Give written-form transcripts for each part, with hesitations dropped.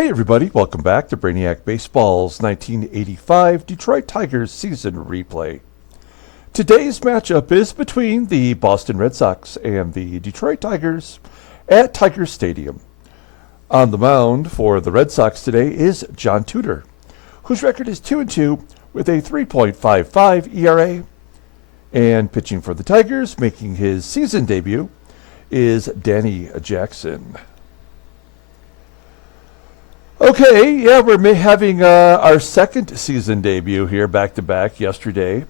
Hey everybody, welcome back to Brainiac Baseball's 1985 Detroit Tigers season replay. Today's matchup is between the Boston Red Sox and the Detroit Tigers at Tiger Stadium. On the mound for the Red Sox today is John Tudor, whose record is 2-2 with a 3.55 ERA. And pitching for the Tigers, making his season debut, is Danny Jackson. Okay, yeah, we're having our second season debut here back-to-back yesterday.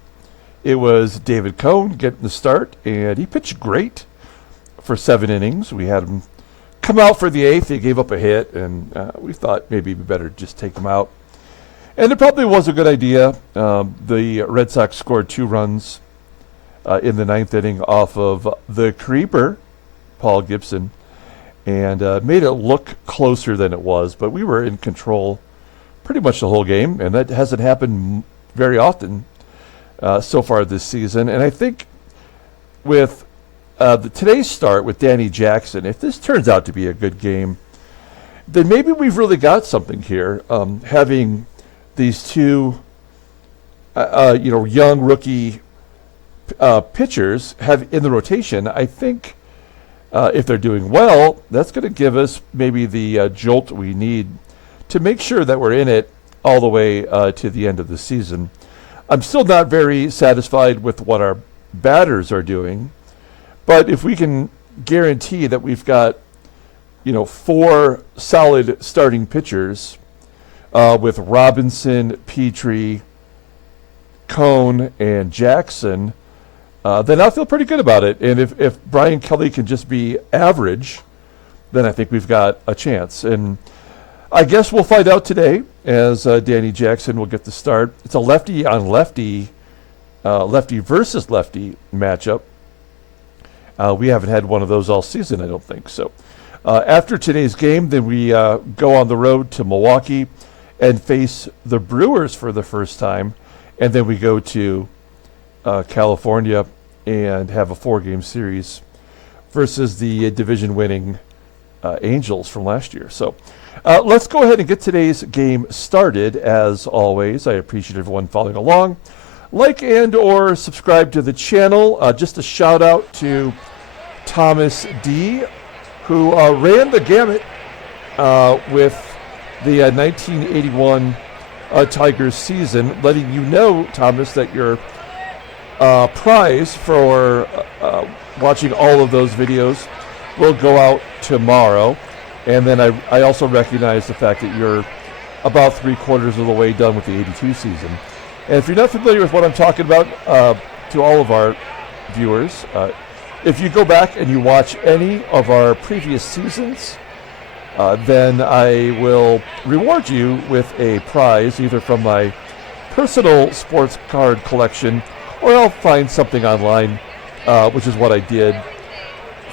It was David Cone getting the start, and he pitched great for 7 innings. We had him come out for the 8th. He gave up a hit, and we thought maybe we better just take him out. And it probably was a good idea. The Red Sox scored 2 runs in the 9th inning off of the creeper, Paul Gibson, and made it look closer than it was, but we were in control pretty much the whole game, and that hasn't happened very often so far this season. And I think with today's start with Danny Jackson, if this turns out to be a good game, then maybe we've really got something here. Having these two, young rookie pitchers have in the rotation, I think. If they're doing well, that's going to give us maybe the jolt we need to make sure that we're in it all the way to the end of the season. I'm still not very satisfied with what our batters are doing, but if we can guarantee that we've got, 4 solid starting pitchers with Robinson, Petrie, Cone, and Jackson, then I'll feel pretty good about it. And if Brian Kelly can just be average, then I think we've got a chance. And I guess we'll find out today as Danny Jackson will get the start. It's a lefty on lefty, lefty versus lefty matchup. We haven't had one of those all season, I don't think. So after today's game, then we go on the road to Milwaukee and face the Brewers for the first time. And then we go to California and have a 4-game series versus the division-winning Angels from last year. So let's go ahead and get today's game started. As always, I appreciate everyone following along. Like and or subscribe to the channel. Just a shout out to Thomas D, who ran the gamut with the 1981 Tigers season, letting you know, Thomas, that your prize for watching all of those videos will go out tomorrow. And then I also recognize the fact that you're about 3/4 of the way done with the 82 season. And if you're not familiar with what I'm talking about, to all of our viewers, if you go back and you watch any of our previous seasons, then I will reward you with a prize, either from my personal sports card collection, or I'll find something online, which is what I did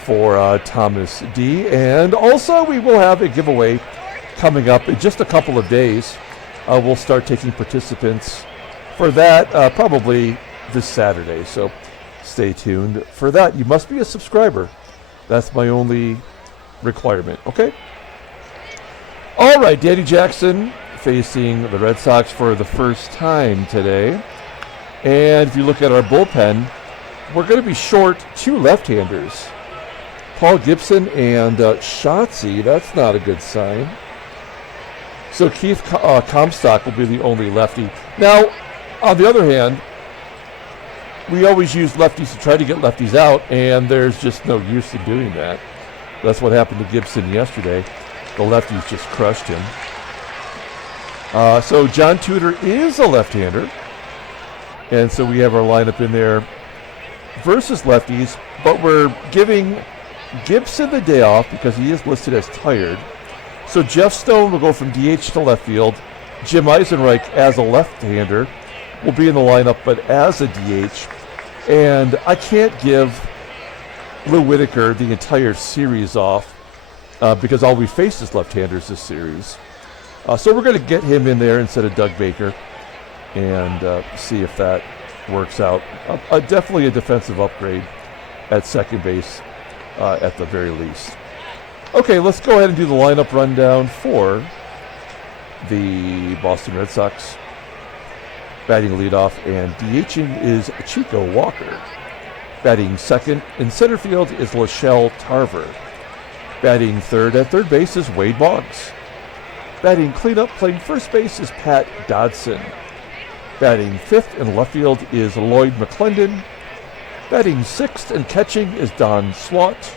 for Thomas D. And also we will have a giveaway coming up in just a couple of days. We'll start taking participants for that probably this Saturday. So stay tuned for that. You must be a subscriber. That's my only requirement. Okay? All right, Danny Jackson facing the Red Sox for the first time today. And if you look at our bullpen, we're going to be short 2 left-handers. Paul Gibson and Shotzi. That's not a good sign. So Keith Comstock will be the only lefty. Now, on the other hand, we always use lefties to try to get lefties out, and there's just no use in doing that. That's what happened to Gibson yesterday. The lefties just crushed him. So John Tudor is a left-hander. And so we have our lineup in there versus lefties, but we're giving Gibson the day off because he is listed as tired. So Jeff Stone will go from DH to left field. Jim Eisenreich, as a left-hander, will be in the lineup, but as a DH. And I can't give Lou Whitaker the entire series off because all we face is left-handers this series. So we're going to get him in there instead of Doug Baker and see if that works out. Definitely a defensive upgrade at second base at the very least. Okay, let's go ahead and do the lineup rundown for the Boston Red Sox. Batting leadoff and DHing is Chico Walker. Batting second in center field is Tarver. Batting third at third base is Wade Boggs. Batting cleanup playing first base is Pat Dodson. Batting fifth in left field is Lloyd McCLENDON. Batting sixth and catching is Don SLAUGHT.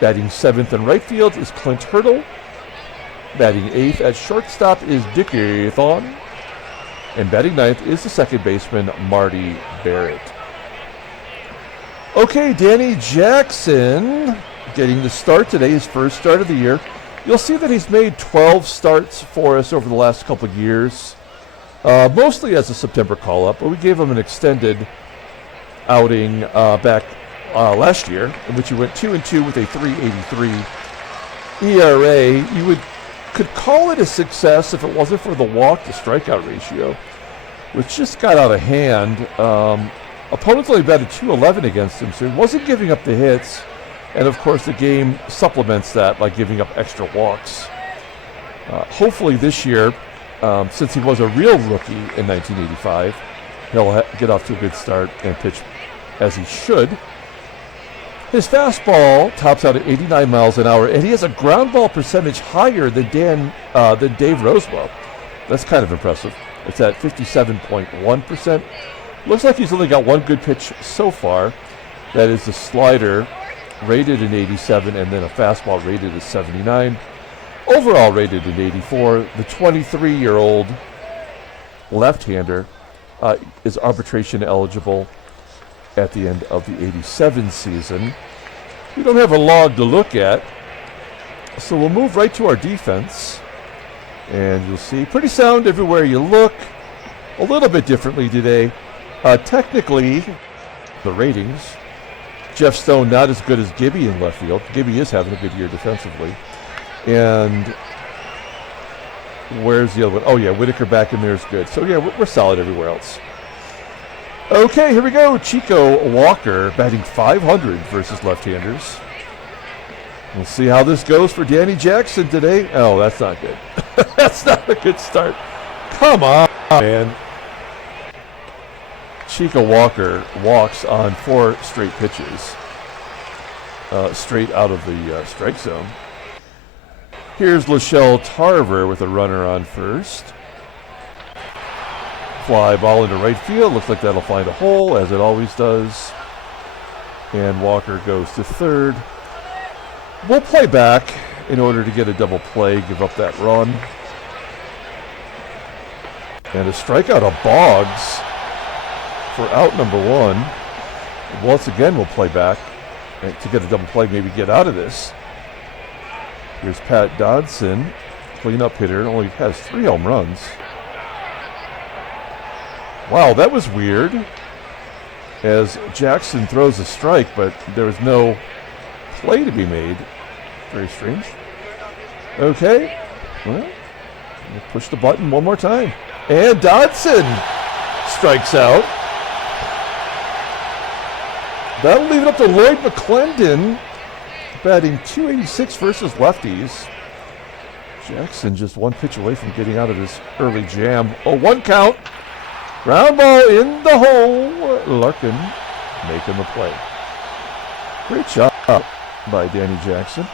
Batting seventh in right field is Clint Hurdle. Batting eighth at shortstop is Dickie THON. And batting ninth is the second baseman, Marty Barrett. Okay, Danny Jackson getting the start today, his first start of the year. You'll see that he's made 12 starts for us over the last couple of years, mostly as a September call-up, but we gave him an extended outing back last year, in which he went 2-2 with a 3.83 ERA. You could call it a success if it wasn't for the walk-to-strikeout ratio, which just got out of hand. Opponents only batted .211 against him, so he wasn't giving up the hits. And, of course, the game supplements that by giving up extra walks. Hopefully this year, since he was a real rookie in 1985, he'll get off to a good start and pitch as he should. His fastball tops out at 89 miles an hour, and he has a ground ball percentage higher than Dave Rosewell. That's kind of impressive. It's at 57.1%. Looks like he's only got one good pitch so far. That is the slider, rated in 87, and then a fastball rated as 79. Overall rated in 84. The 23-year-old left-hander is arbitration eligible at the end of the 87 season. We don't have a log to look at, so we'll move right to our defense. And you'll see pretty sound everywhere you look. A little bit differently today. Technically, the ratings, Jeff Stone not as good as Gibby in left field. Gibby is having a good year defensively. And where's the other one? Oh, yeah, Whitaker back in there is good. So, yeah, we're solid everywhere else. Okay, here we go. Chico Walker batting .500 versus left-handers. We'll see how this goes for Danny Jackson today. Oh, that's not good. That's not a good start. Come on, man. Chico Walker walks on 4 straight pitches, straight out of the strike zone. Here's Tarver with a runner on first. Fly ball into right field. Looks like that'll find a hole, as it always does. And Walker goes to third. We'll play back in order to get a double play, give up that run. And a strikeout of Boggs for out number 1. Once again, we'll play back to get a double play, maybe get out of this. Here's Pat Dodson, cleanup hitter, only has 3 home runs. Wow, that was weird. As Jackson throws a strike, but there was no play to be made. Very strange. Okay, well, we'll push the button one more time. And Dodson strikes out. That'll leave it up to Lloyd McCLENDON, batting .286 versus lefties. Jackson just one pitch away from getting out of this early jam. Oh, 1 count. Ground ball in the hole. Larkin making the play. Great job by Danny Jackson.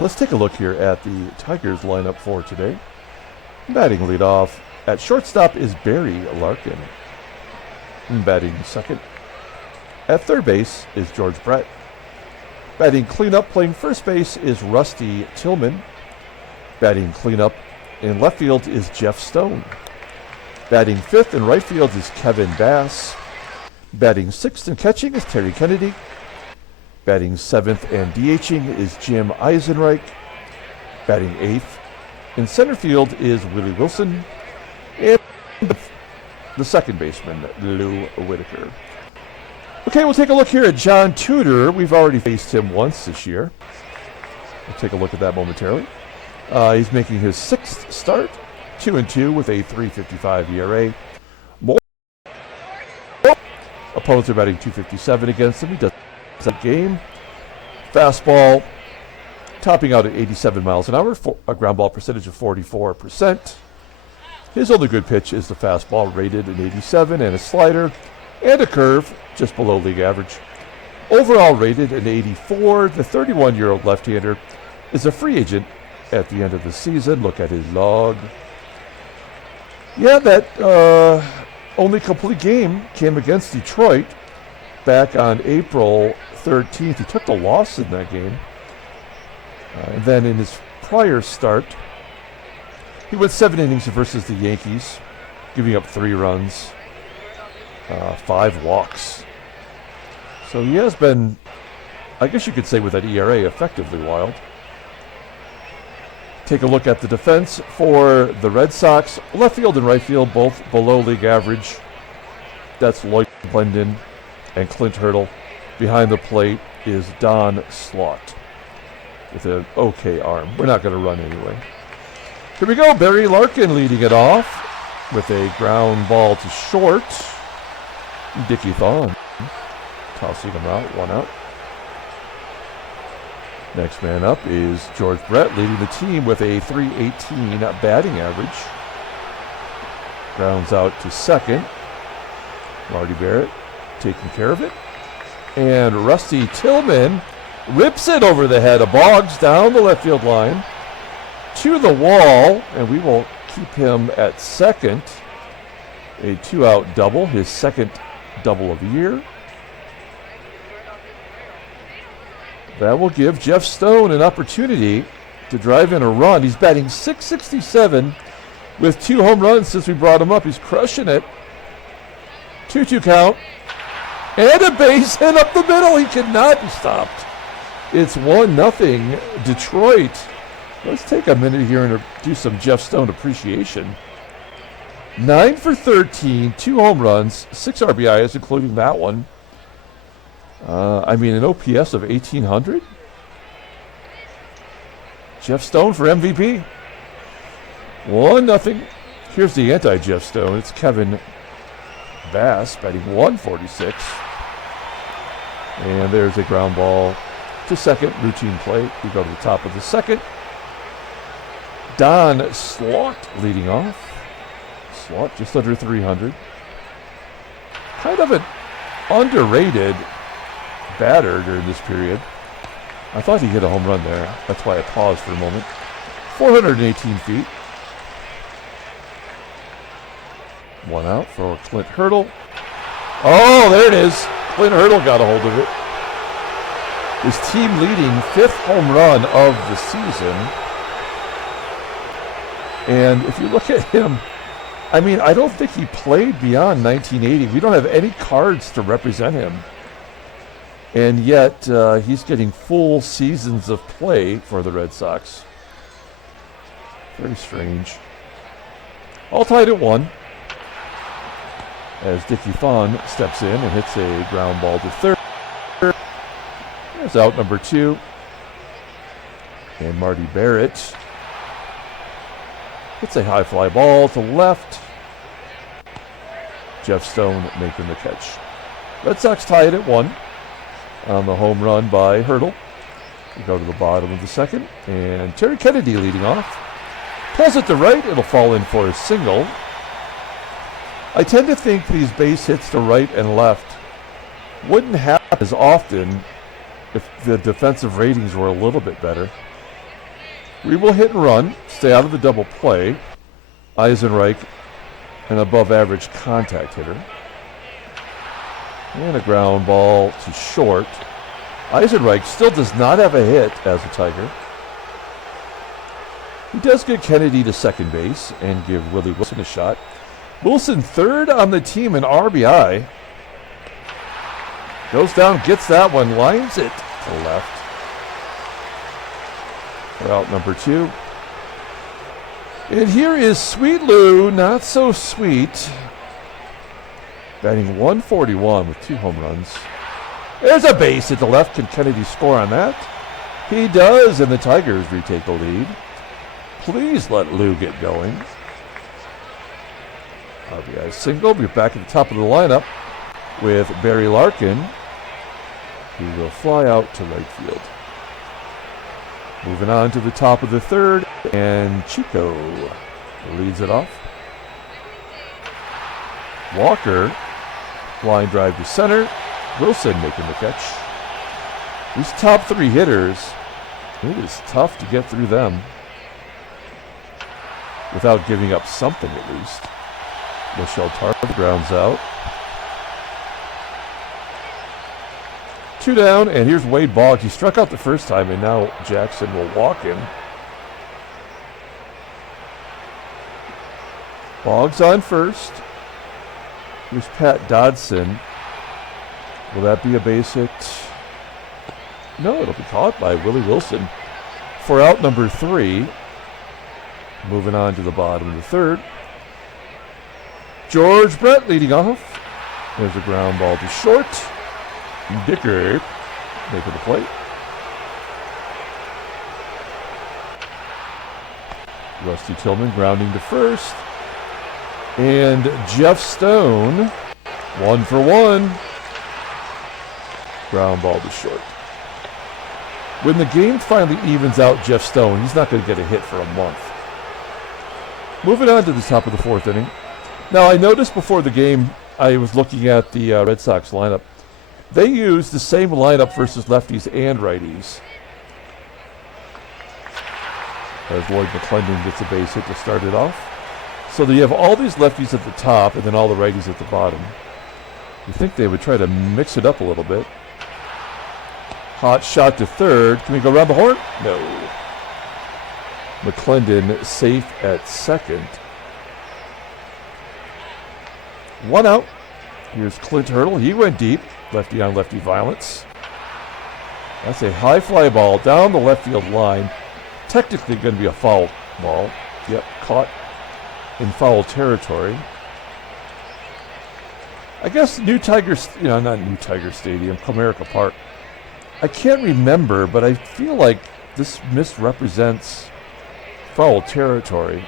Let's take a look here at the Tigers lineup for today. Batting leadoff at shortstop is Barry Larkin. Batting second at third base is George Brett. Batting cleanup playing first base is Rusty Tillman. Batting cleanup in left field is Jeff Stone. Batting fifth in right field is Kevin Bass. Batting sixth and catching is Terry Kennedy. Batting seventh and DHing is Jim EISENREICH. Batting eighth in center field is Willie Wilson. And the second baseman, Lou Whitaker. Okay, we'll take a look here at John Tudor. We've already faced him once this year. We'll take a look at that momentarily. He's making his 6th start, 2-2 with a 3.55 ERA. More opponents are batting .257 against him. He does that game. Fastball topping out at 87 miles an hour, for a ground ball percentage of 44%. His only good pitch is the fastball, rated an 87, and a slider, and a curve, just below league average. Overall rated an 84, the 31-year-old left-hander is a free agent at the end of the season. Look at his log. Yeah, that only complete game came against Detroit back on April 13th. He took the loss in that game. And then in his prior start, he went 7 innings versus the Yankees, giving up 3 runs, 5 walks. So he has been, I guess you could say with that ERA, effectively wild. Take a look at the defense for the Red Sox. Left field and right field, both below league average. That's Lloyd, McCLENDON, and Clint. Behind the plate is Don SLAUGHT with an okay arm. We're not going to run anyway. Here we go. Barry Larkin leading it off with a ground ball to short. Dickie THON tossing him out, 1 out. Next man up is George Brett, leading the team with a .318 batting average. Grounds out to second. Marty Barrett taking care of it. And Rusty Tillman rips it over the head of Boggs down the left field line to the wall, and we will keep him at second. A 2-out double, his second double of the year. That will give Jeff Stone an opportunity to drive in a run. He's batting .667 with 2 home runs since we brought him up. He's crushing it. 2-2 count. And a base hit up the middle. He cannot be stopped. It's 1-0 Detroit. Let's take a minute here and do some Jeff Stone appreciation. 9 for 13, 2 home runs, 6 RBIs, including that one. An OPS of 1,800. Jeff Stone for MVP. 1-0. Here's the anti-Jeff Stone. It's Kevin Bass batting .146. And there's a ground ball to second, routine play. We go to the top of the second. Don SLAUGHT leading off. SLAUGHT just under 300. Kind of an underrated batter during this period. I thought he hit a home run there. That's why I paused for a moment. 418 feet. 1 out for Clint. Oh, there it is. Clint got a hold of it. His team leading 5th home run of the season. And if you look at him, I don't think he played beyond 1980. We don't have any cards to represent him. And yet, he's getting full seasons of play for the Red Sox. Very strange. All tied at 1. As Dickie THON steps in and hits a ground ball to third. There's out number 2. And Marty Barrett hits a high fly ball to left. Jeff Stone making the catch. Red Sox tied at 1 on the home run by Hurdle. We go to the bottom of the second. And Terry Kennedy leading off. Pulls it to right. It'll fall in for a single. I tend to think these base hits to right and left wouldn't happen as often if the defensive ratings were a little bit better. We will hit and run, stay out of the double play. EISENREICH, an above average contact hitter. And a ground ball to short. EISENREICH still does not have a hit as a Tiger. He does get Kennedy to second base and give Willie Wilson a shot. Wilson third on the team in RBI. Goes down, gets that one, lines it to left. For out number 2. And here is Sweet Lou, not so sweet. Batting .141 with 2 home runs. There's a base at the left. Can Kennedy score on that? He does, and the Tigers retake the lead. Please let Lou get going. RBI single. We're back at the top of the lineup with Barry Larkin, who will fly out to right field. Moving on to the top of the third, and Chico leads it off. Walker, line drive to center. Wilson making the catch. These top three hitters, it is tough to get through them without giving up something at least. TARVER grounds out. 2 down, and here's Wade Boggs. He struck out the first time, and now Jackson will walk him. Boggs on first. Here's Pat Dodson. Will that be a base hit? No, it'll be caught by Willie Wilson for out number 3. Moving on to the bottom of the third. George Brett leading off. There's a ground ball to short. Dickie making the play. Rusty Tillman grounding to first. And Jeff Stone, 1 for 1. Ground ball to short. When the game finally evens out Jeff Stone, he's not going to get a hit for a month. Moving on to the top of the 4th inning. Now, I noticed before the game, I was looking at the Red Sox lineup. They use the same lineup versus lefties and righties. As Lloyd McCLENDON gets a base hit to start it off. So you have all these lefties at the top and then all the righties at the bottom. You think they would try to mix it up a little bit. Hot shot to third. Can we go around the horn? No. McCLENDON safe at second. 1 out. Here's Clint Hurdle. He went deep. Lefty on lefty violence. That's a high fly ball down the left field line. Technically going to be a foul ball. Yep, caught in foul territory. I guess New Tiger, not New Tiger Stadium, Comerica Park. I can't remember, but I feel like this misrepresents foul territory.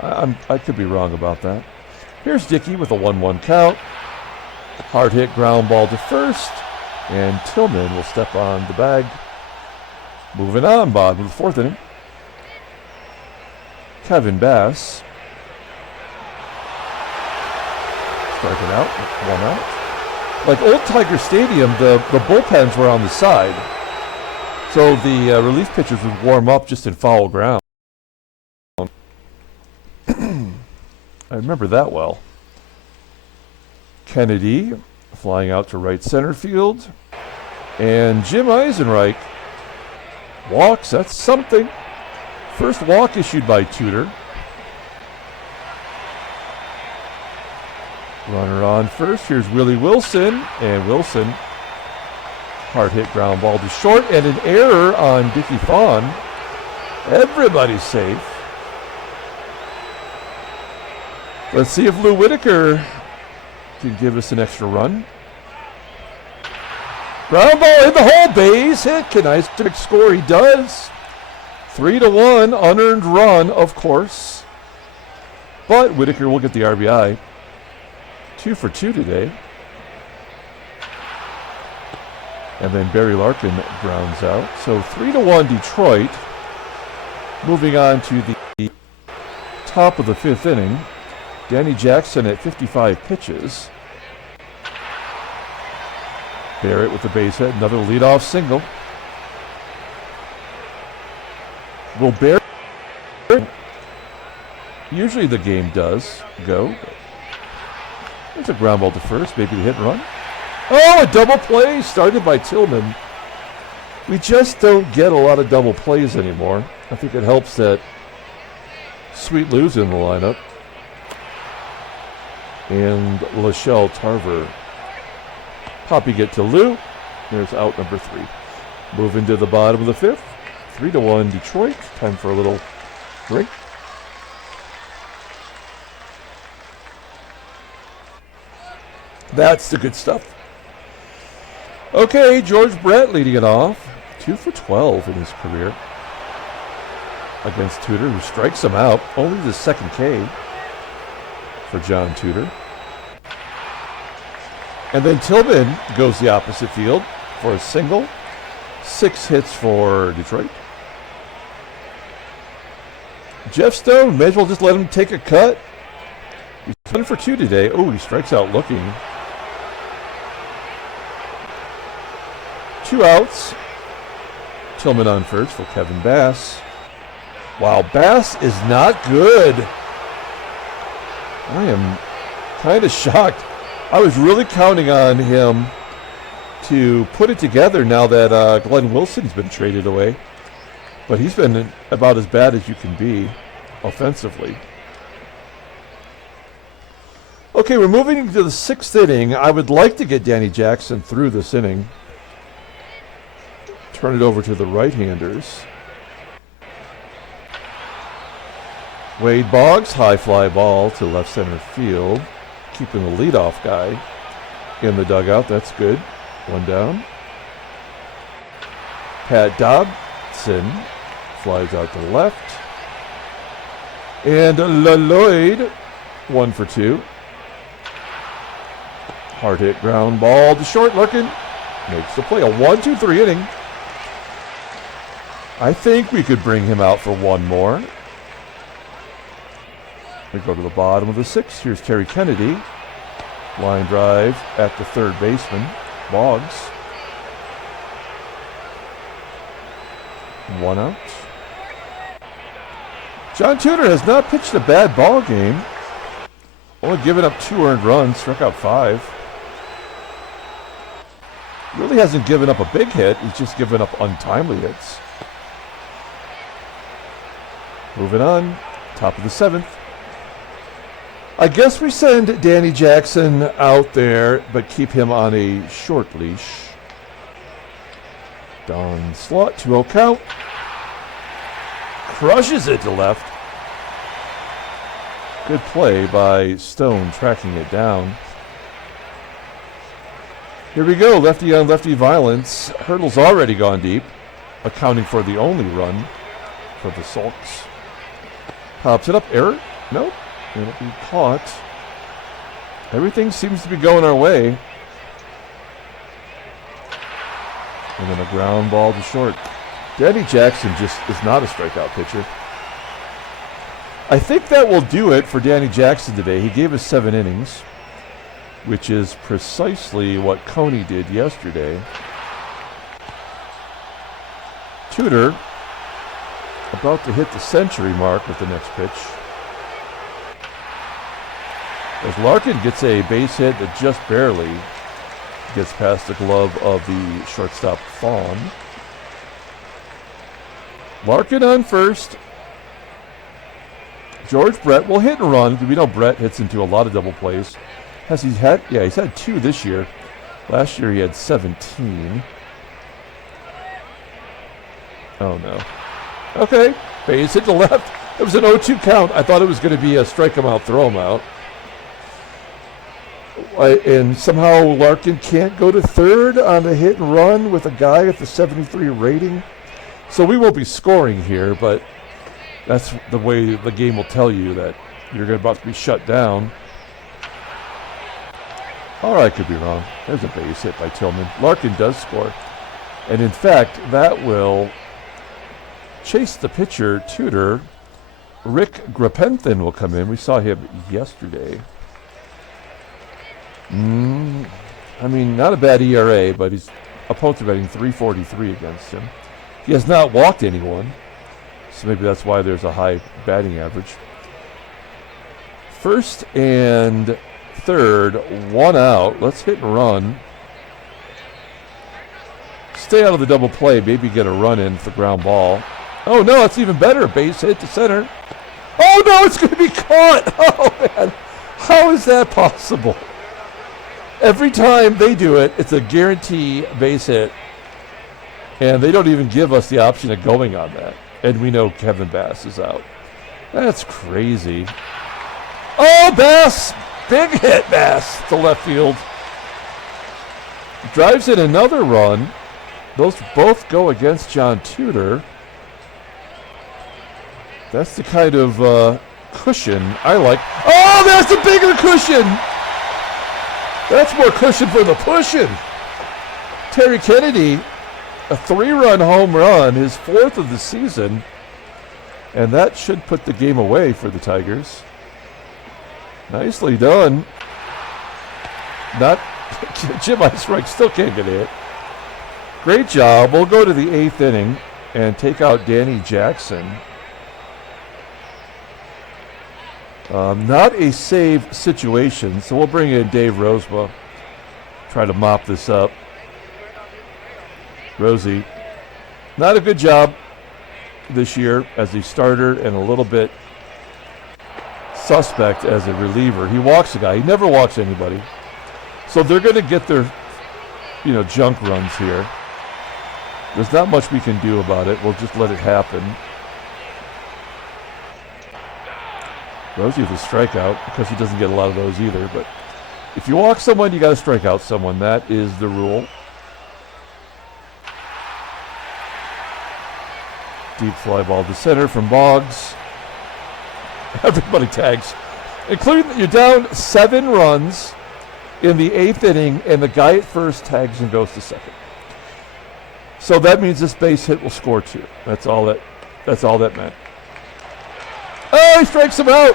I could be wrong about that. Here's Dickie with a 1-1 count. Hard hit ground ball to first, and Tillman will step on the bag. Moving on, bottom of the 4th inning. Kevin Bass. Striking out, 1 out. Like old Tiger Stadium, the bullpens were on the side. So the relief pitchers would warm up just in foul ground. I remember that well. Kennedy flying out to right center field. And Jim EISENREICH walks. That's something. First walk issued by Tudor. Runner on first. Here's Willie Wilson. And Wilson, hard hit ground ball to short. And an error on Dickie THON. Everybody's safe. Let's see if Lou Whitaker can give us an extra run. Ground ball in the hole, base hit. Can EISENREICH score? He does. 3-1, unearned run, of course. But Whitaker will get the RBI. 2 for 2 today. And then Barry Larkin grounds out. So 3-1 Detroit. Moving on to the top of the 5th inning. Danny Jackson at 55 pitches. Barrett with the base hit, another leadoff single. Will Barrett? Usually the game does go. There's a ground ball to first, maybe the hit and run. Oh, a double play started by Tillman. We just don't get a lot of double plays anymore. I think it helps that Sweet Lou's in the lineup. And Schelle TARVER. Popping it to Lou. There's out number 3. Moving to the bottom of the 5th. 3-1 Detroit. Time for a little break. That's the good stuff. Okay, George Brett leading it off. 2 for 12 in his career. Against Tudor, who strikes him out. Only the second K for John Tudor. And then Tillman goes the opposite field for a single. 6 hits for Detroit. Jeff Stone, may as well just let him take a cut. He's 1 for 2 today. Oh, he strikes out looking. 2 outs. Tillman on first for Kevin Bass. Wow, Bass is not good. I am kind of shocked. I was really counting on him to put it together now that Glenn Wilson's been traded away. But he's been about as bad as you can be offensively. Okay, we're moving into the 6th inning. I would like to get Danny Jackson through this inning. Turn it over to the right-handers. Wade Boggs, high fly ball to left center field. Keeping the leadoff guy in the dugout. That's good. 1 down. Pat Dobson flies out to left. And Lloyd, 1 for 2. Hard hit ground ball to short. Larkin makes the play. A 1-2-3 inning. I think we could bring him out for 1 more. We go to the bottom of the 6th. Here's Terry Kennedy. Line drive at the third baseman, Boggs. 1 out. John Tudor has not pitched a bad ball game. Only given up 2 earned runs, struck out 5. Really hasn't given up a big hit. He's just given up untimely hits. Moving on, top of the 7th. I guess we send Danny Jackson out there, but keep him on a short leash. Don slot, 2-0 count. Crushes it to left. Good play by Stone, tracking it down. Here we go, lefty on lefty violence. Hurdle's already gone deep, accounting for the only run for the Sulks. Pops it up, error? Nope. It'll be caught. Everything seems to be going our way. And then a ground ball to short. Danny Jackson just is not a strikeout pitcher. I think that will do it for Danny Jackson today. He gave us 7 innings, which is precisely what Coney did yesterday. Tudor about to hit the century mark with the next pitch. As Larkin gets a base hit that just barely gets past the glove of the shortstop THON. Larkin on first. George Brett will hit and run. We know Brett hits into a lot of double plays. Has he had? Yeah, he's had 2 this year. Last year he had 17. Oh no. Okay, base hit to left. It was an 0-2 count. I thought it was going to be a strike him out, throw him out. And somehow Larkin can't go to third on a hit and run with a guy at the 73 rating. So we won't be scoring here, but that's the way the game will tell you that you're about to be shut down. Or I could be wrong. There's a base hit by Tillman. Larkin does score. And in fact, that will chase the pitcher, Tudor. Rick Grapenthin will come in. We saw him yesterday. I mean, not a bad ERA, but his opponents are batting .343 against him. He has not walked anyone, so maybe that's why there's a high batting average. First and third, 1 out. Let's hit and run. Stay out of the double play, maybe get a run in for ground ball. Oh no, it's even better. Base hit to center. Oh no, it's going to be caught. Oh man, how is that possible? Every time they do it, it's a guarantee base hit. And they don't even give us the option of going on that. And we know Kevin Bass is out. That's crazy. Oh, Bass! Big hit, Bass, to left field. Drives in another run. Those both go against John Tudor. That's the kind of cushion I like. Oh, that's a bigger cushion! That's more cushion for the pushing. Terry Kennedy a 3-run home run, his 4th of the season, and that should put the game away for the Tigers. Nicely done. Not Jim EISENREICH still can't get it. Great job. We'll go to the 8th inning and take out Danny Jackson. Not a save situation, so we'll bring in Dave Rosema. Try to mop this up. Rosie, not a good job this year as a starter and a little bit suspect as a reliever. He walks a guy. He never walks anybody. So they're going to get their, junk runs here. There's not much we can do about it. We'll just let it happen. Rosie with a strikeout because he doesn't get a lot of those either. But if you walk someone, you got to strike out someone. That is the rule. Deep fly ball to center from Boggs. Everybody tags, including you're down 7 runs in the 8th inning, and the guy at first tags and goes to second. So that means this base hit will score 2. That's all that meant. Oh, he strikes him out.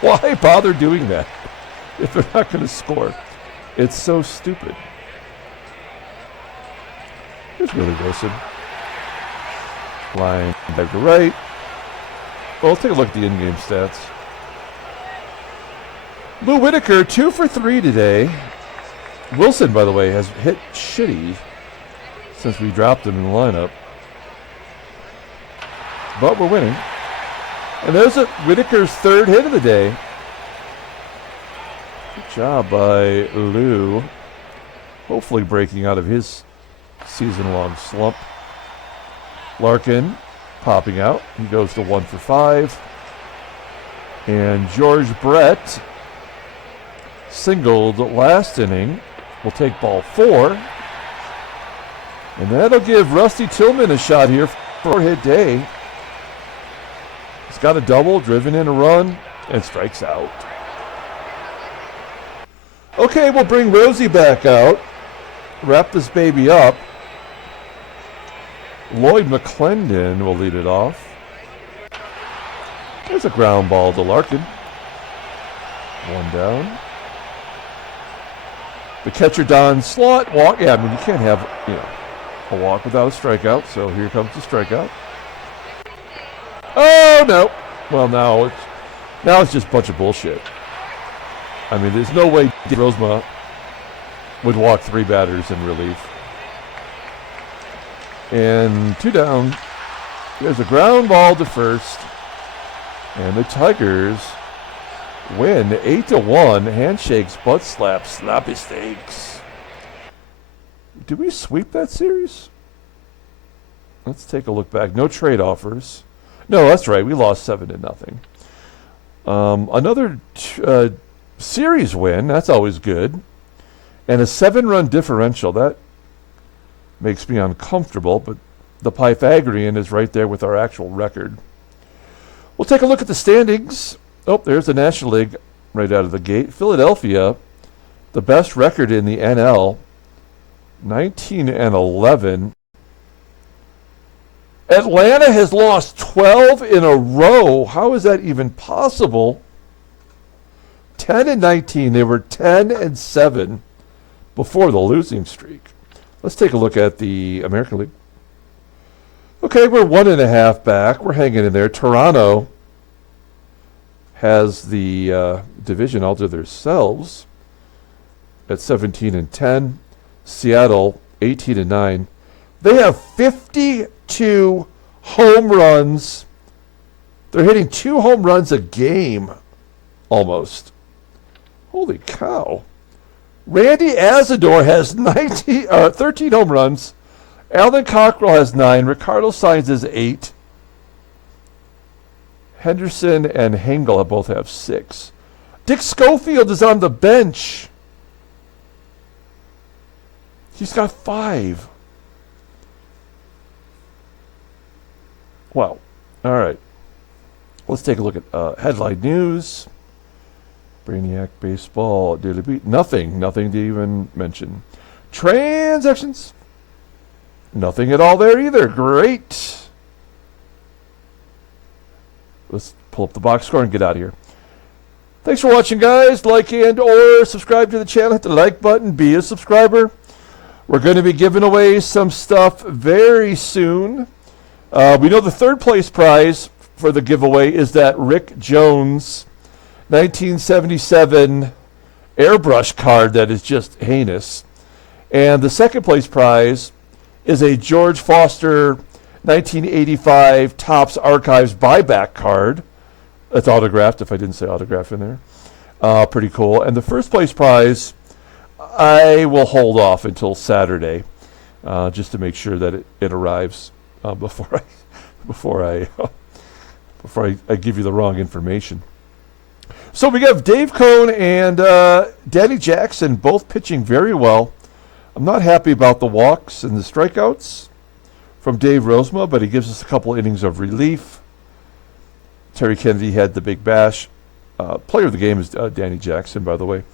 Why bother doing that if they're not going to score? It's so stupid. Here's Willie Wilson. Line back to right. Well, let's take a look at the in-game stats. Lou Whitaker, 2 for 3 today. Wilson, by the way, has hit shitty since we dropped him in the lineup. But we're winning. And there's Whitaker's 3rd hit of the day. Good job by Lou. Hopefully breaking out of his season-long slump. Larkin popping out. He goes to 1 for 5. And George Brett singled last inning. Will take ball 4. And that'll give Rusty Tillman a shot here for a 4-hit day. He's got a double, driven in a run, and strikes out. Okay, we'll bring Rosie back out. Wrap this baby up. Lloyd McCLENDON will lead it off. There's a ground ball to Larkin. 1 down. The catcher Don SLAUGHT walk. Yeah, I mean you can't have a walk without a strikeout. So here comes the strikeout. Oh no! Well now it's just a bunch of bullshit. I mean there's no way Rosema would walk 3 batters in relief. And 2 down. There's a ground ball to first. And the Tigers win 8-1. Handshakes, butt slaps, sloppy steaks. Did we sweep that series? Let's take a look back. No trade offers. No, that's right. We lost 7-0. Another series win. That's always good. And a 7-run differential. That makes me uncomfortable, but the Pythagorean is right there with our actual record. We'll take a look at the standings. Oh, there's the National League right out of the gate. Philadelphia, the best record in the NL, 19-11. Atlanta has lost 12 in a row. How is that even possible? 10-19. They were 10-7 before the losing streak. Let's take a look at the American League. Okay, we're 1.5 back. We're hanging in there. Toronto has the division all to themselves at 17-10. Seattle 18-9. They have 52 home runs. They're hitting 2 home runs a game, almost. Holy cow! Randy Azador has 13 home runs. Alan Cockrell has 9. Ricardo Sainz has 8. Henderson and Hengel both have 6. Dick Schofield is on the bench. He's got 5. Wow. All right. Let's take a look at headline news. Brainiac baseball daily beat. Nothing to even mention. Transactions. Nothing at all there either. Great. Let's pull up the box score and get out of here. Thanks for watching, guys. Like and or subscribe to the channel. Hit the like button. Be a subscriber. We're going to be giving away some stuff very soon. We know the third place prize for the giveaway is that Rick Jones 1977 airbrush card that is just heinous. And the second place prize is a George Foster 1985 Topps Archives buyback card. It's autographed, if I didn't say autograph in there. Pretty cool. And the first place prize, I will hold off until Saturday, just to make sure that it arrives before I give you the wrong information. So we have Dave Cone and Danny Jackson both pitching very well. I'm not happy about the walks and the strikeouts from Dave Rozema, but he gives us a couple innings of relief. Terry Kennedy had the big bash. Player of the game is Danny Jackson, by the way.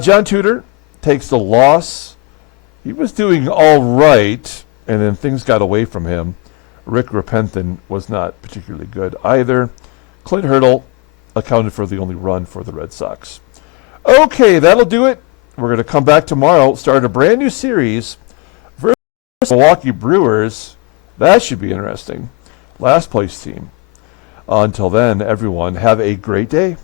John Tudor takes the loss. He was doing all right, and then things got away from him. Rick Repentin was not particularly good either. Clint Hurdle accounted for the only run for the Red Sox. Okay, that'll do it. We're going to come back tomorrow, start a brand new series versus Milwaukee Brewers. That should be interesting. Last place team. Until then, everyone, have a great day.